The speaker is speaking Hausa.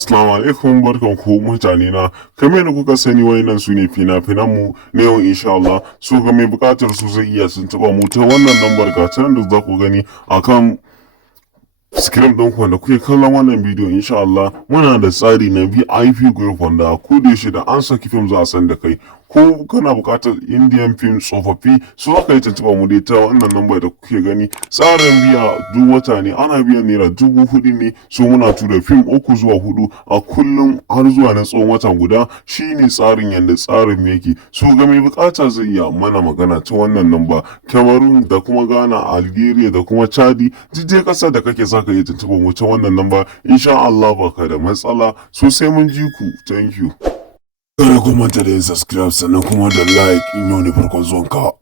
Assalamu alaikum barkanku mutane na, kamar yadda kuka sani wayannan su ne fina-finan mu na yau insha Allah. So ga mai bukatar su zai iya tuntuɓa mu ta wannan lambar ga ta da za ku gani akan screen ɗin ku wanda kuke kallon wannan bidiyo insha Allah. Muna da tsari na VIP group wanda ko da shi da an saki film za a san da kai, ko kana bukatar Indian film tsofaffi su za ka yi tuntuɓa mu dai ta wannan lambar da kuke gani. Tsarin biya duk wata ne, ana biyan naira 4,000 ne, so muna tura fim 3 zuwa 4 a kullum har zuwa na tsawon wata guda. Shine tsarin yadda tsarin yake. So ga mai bukata zai iya mana magana ta wannan lamba. Cameroon da kuma Ghana, Algeria da kuma Chadi, duk kasar da kake zaka iya tuntuɓa mu ta wannan lamba insha Allah baka da matsala. So sai mun ji ku, thank you. Kada ku manta da yin subscribe sannan kuma da like in yau ne farkon zuwanka.